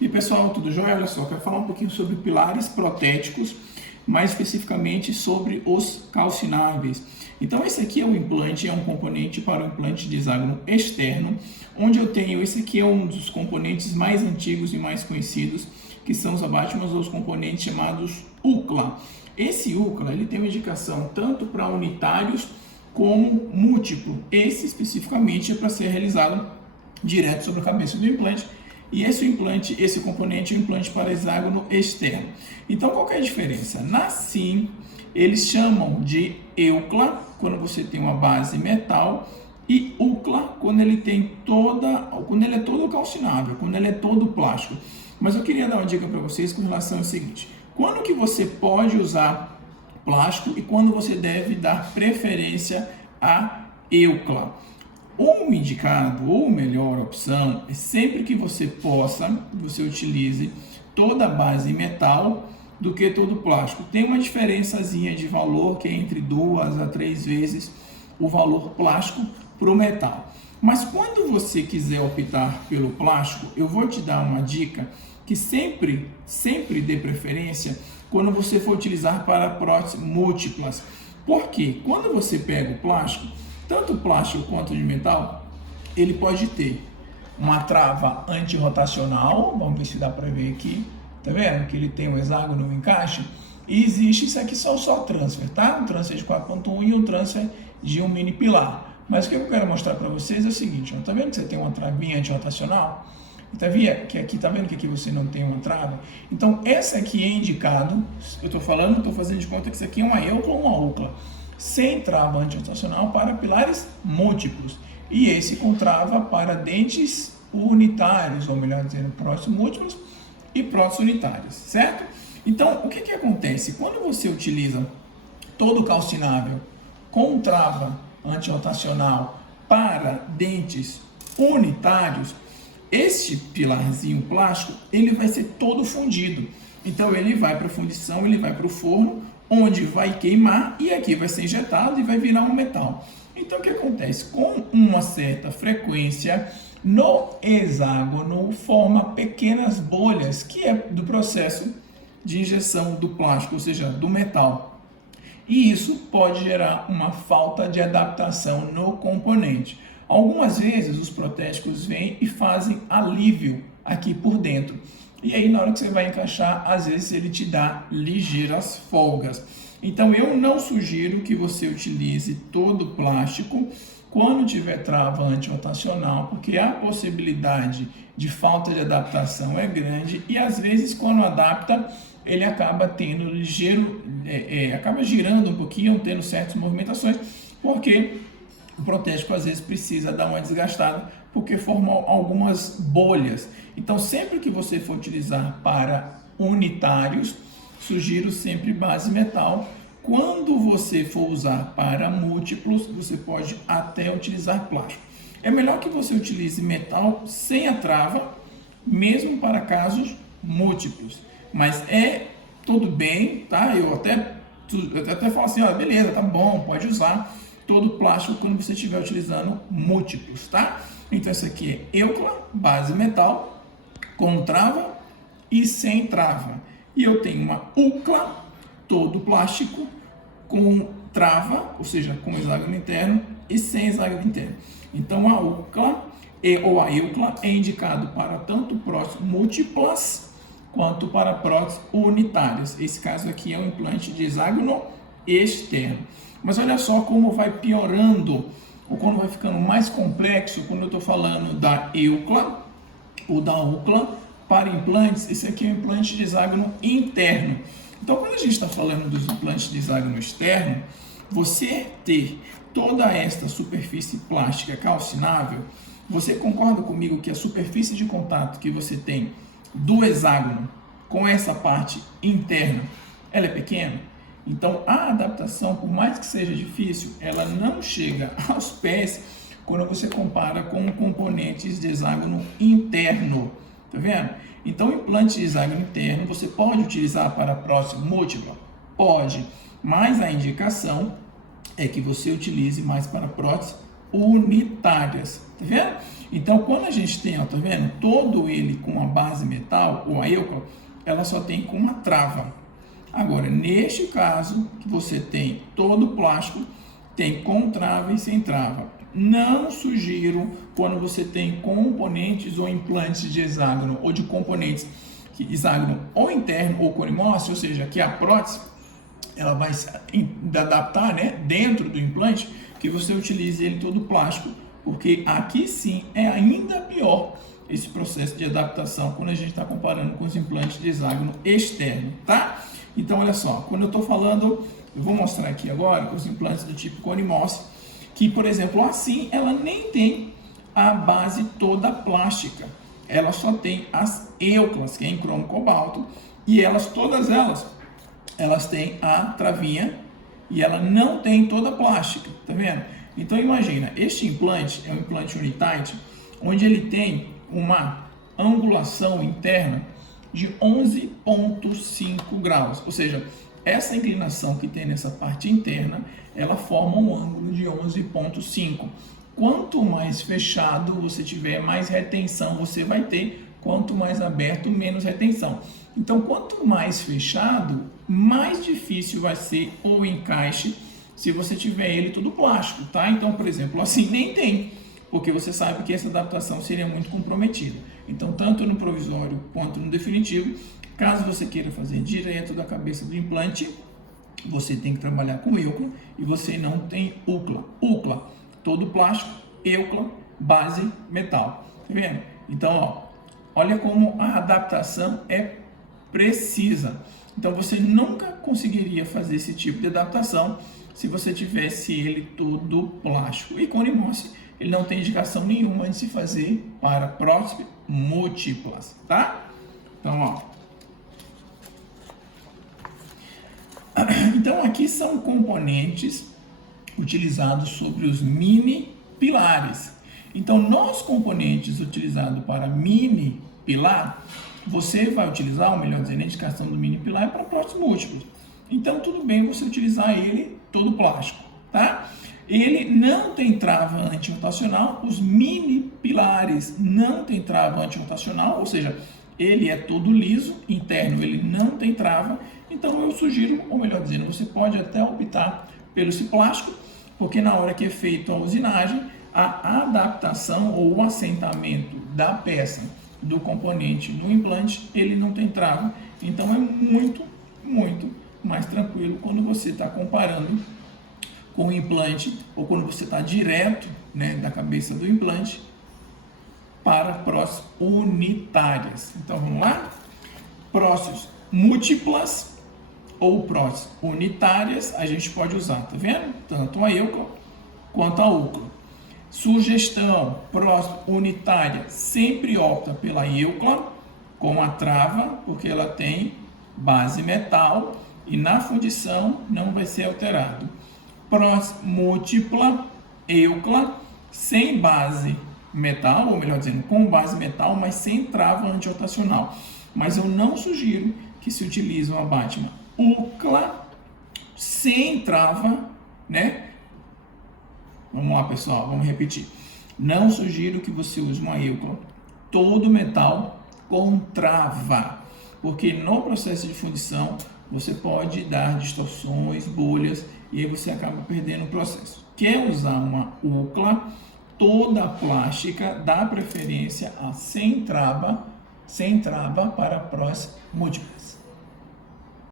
E pessoal, tudo jóia? Olha só, quero falar um pouquinho sobre pilares protéticos, mais especificamente sobre os calcináveis. Então esse aqui é um implante, é um componente para o implante de hexágono externo, onde eu tenho, esse aqui é um dos componentes mais antigos e mais conhecidos, que são os abátmos, ou os componentes chamados UCLA. Esse UCLA, ele tem uma indicação tanto para unitários como múltiplo. Esse especificamente é para ser realizado direto sobre a cabeça do implante. E esse componente é um implante para hexágono externo. Então, qual que é a diferença? Na SIM, eles chamam de EUCLA, quando você tem uma base metal, e UCLA, quando ele é todo calcinável, quando ele é todo plástico. Mas eu queria dar uma dica para vocês com relação ao seguinte: quando que você pode usar plástico e quando você deve dar preferência a EUCLA? O indicado, ou melhor opção, é sempre que você utilize toda a base metal do que todo plástico. Tem uma diferençazinha de valor que é entre 2 a 3 vezes o valor plástico para o metal. Mas quando você quiser optar pelo plástico, eu vou te dar uma dica que sempre dê preferência quando você for utilizar para próteses múltiplas. Porque quando você pega o plástico, tanto plástico quanto de metal, ele pode ter uma trava antirrotacional, vamos ver se dá para ver aqui, tá vendo? Que ele tem um hexágono no encaixe, e existe isso aqui só transfer, tá? Um transfer de 4.1 e um transfer de um mini pilar. Mas o que eu quero mostrar para vocês é o seguinte, ó, tá vendo que você tem uma travinha antirrotacional? Tá vendo que aqui você não tem uma trava? Então, essa aqui é indicado, eu estou fazendo de conta que isso aqui é uma EUCLA ou uma UCLA, sem trava antirrotacional para pilares múltiplos, e esse com trava para dentes unitários, ou melhor dizendo, próteses múltiplos e próteses unitárias, certo? Então, o que acontece? Quando você utiliza todo calcinável com trava antirrotacional para dentes unitários, este pilarzinho plástico, ele vai ser todo fundido. Então, ele vai para a fundição, ele vai para o forno, onde vai queimar e aqui vai ser injetado e vai virar um metal. Então, o que acontece? Com uma certa frequência, no hexágono forma pequenas bolhas, que é do processo de injeção do plástico, ou seja, do metal. E isso pode gerar uma falta de adaptação no componente. Algumas vezes os protéticos vêm e fazem alívio aqui por dentro. E aí, na hora que você vai encaixar, às vezes ele te dá ligeiras folgas. Então, eu não sugiro que você utilize todo o plástico quando tiver trava antirrotacional, porque a possibilidade de falta de adaptação é grande e, às vezes, quando adapta, ele acaba tendo acaba girando um pouquinho, tendo certas movimentações, porque o protético às vezes precisa dar uma desgastada, porque formam algumas bolhas. Então, sempre que você for utilizar para unitários, sugiro sempre base metal. Quando você for usar para múltiplos, você pode até utilizar plástico. É melhor que você utilize metal sem a trava, mesmo para casos múltiplos. Mas é tudo bem, tá? Eu até falo assim, ó, beleza, tá bom, pode usar todo plástico quando você estiver utilizando múltiplos, tá? Então, esse aqui é EUCLA, base metal, com trava e sem trava. E eu tenho uma UCLA, todo plástico, com trava, ou seja, com hexágono interno e sem hexágono interno. Então, a UCLA ou a EUCLA é indicado para tanto próteses múltiplas quanto para próteses unitárias. Esse caso aqui é um implante de hexágono externo. Mas olha só como vai piorando, ou quando vai ficando mais complexo, quando eu estou falando da EUCLA ou da UCLA para implantes. Esse aqui é um implante de hexágono interno. Então, quando a gente está falando dos implantes de hexágono externo, você ter toda esta superfície plástica calcinável, você concorda comigo que a superfície de contato que você tem do hexágono com essa parte interna, ela é pequena? Então, a adaptação, por mais que seja difícil, ela não chega aos pés quando você compara com componentes de hexágono interno. Tá vendo? Então, o implante de hexágono interno, você pode utilizar para prótese múltipla? Pode, mas a indicação é que você utilize mais para prótese unitárias, tá vendo? Então, quando a gente tem, ó, tá vendo? Todo ele com a base metal, ou a eucla, ela só tem com uma trava. Agora, neste caso, que você tem todo o plástico, tem com trava e sem trava. Não sugiro quando você tem componentes ou implantes de hexágono ou de componentes hexágono ou interno ou corimócio, ou seja, que a prótese ela vai se adaptar, né, dentro do implante, que você utilize ele todo plástico, porque aqui sim é ainda pior esse processo de adaptação quando a gente está comparando com os implantes de hexágono externo, tá? Então, olha só, quando eu estou falando, eu vou mostrar aqui agora os implantes do tipo corimócio, que, por exemplo, assim, ela nem tem a base toda plástica, ela só tem as euclas, que é em cromo cobalto, e todas elas têm a travinha, e ela não tem toda plástica, tá vendo? Então, imagina, este implante é um implante Unitight, onde ele tem uma angulação interna de 11,5 graus, ou seja, essa inclinação que tem nessa parte interna, ela forma um ângulo de 11,5. Quanto mais fechado você tiver, mais retenção você vai ter, quanto mais aberto, menos retenção. Então, quanto mais fechado, mais difícil vai ser o encaixe se você tiver ele todo plástico, tá? Então, por exemplo, assim nem tem, porque você sabe que essa adaptação seria muito comprometida. Então, tanto no provisório quanto no definitivo, caso você queira fazer direto da cabeça do implante, você tem que trabalhar com eucla e você não tem UCLA. UCLA, todo plástico, eucla, base, metal. Tá vendo? Então, ó, olha como a adaptação é precisa. Então, você nunca conseguiria fazer esse tipo de adaptação se você tivesse ele todo plástico. E corimócio, ele não tem indicação nenhuma de se fazer para próteses múltiplas, tá? Então, ó. Então, aqui são componentes utilizados sobre os mini pilares. Então, nos componentes utilizados para mini pilar, você vai utilizar, ou melhor dizendo, a indicação do mini pilar é para próteses múltiplas. Então, tudo bem você utilizar ele todo plástico, tá? Ele não tem trava antirrotacional, os mini pilares não tem trava antirrotacional, ou seja, ele é todo liso, interno ele não tem trava, então eu sugiro, ou melhor dizendo, você pode até optar pelo plástico, porque na hora que é feita a usinagem, a adaptação ou o assentamento da peça do componente no implante, ele não tem trava, então é muito mais tranquilo quando você está comparando com o implante ou quando você está direto, né, da cabeça do implante para próteses unitárias. Então vamos lá? Próteses múltiplas ou próteses unitárias a gente pode usar, tá vendo? Tanto a eucla quanto a UCLA. Sugestão: prótese unitária sempre opta pela eucla com a trava, porque ela tem base metal e na fundição não vai ser alterado. Prótese múltipla, eucla, sem base metal, ou melhor dizendo, com base metal, mas sem trava antirrotacional. Mas eu não sugiro que se utilize uma Batman UCLA sem trava, né? Vamos lá, pessoal, vamos repetir. Não sugiro que você use uma eucla todo metal com trava, porque no processo de fundição você pode dar distorções, bolhas, e aí você acaba perdendo o processo. Quer usar uma UCLA toda plástica, dá preferência a sem trava para próteses múltiplas.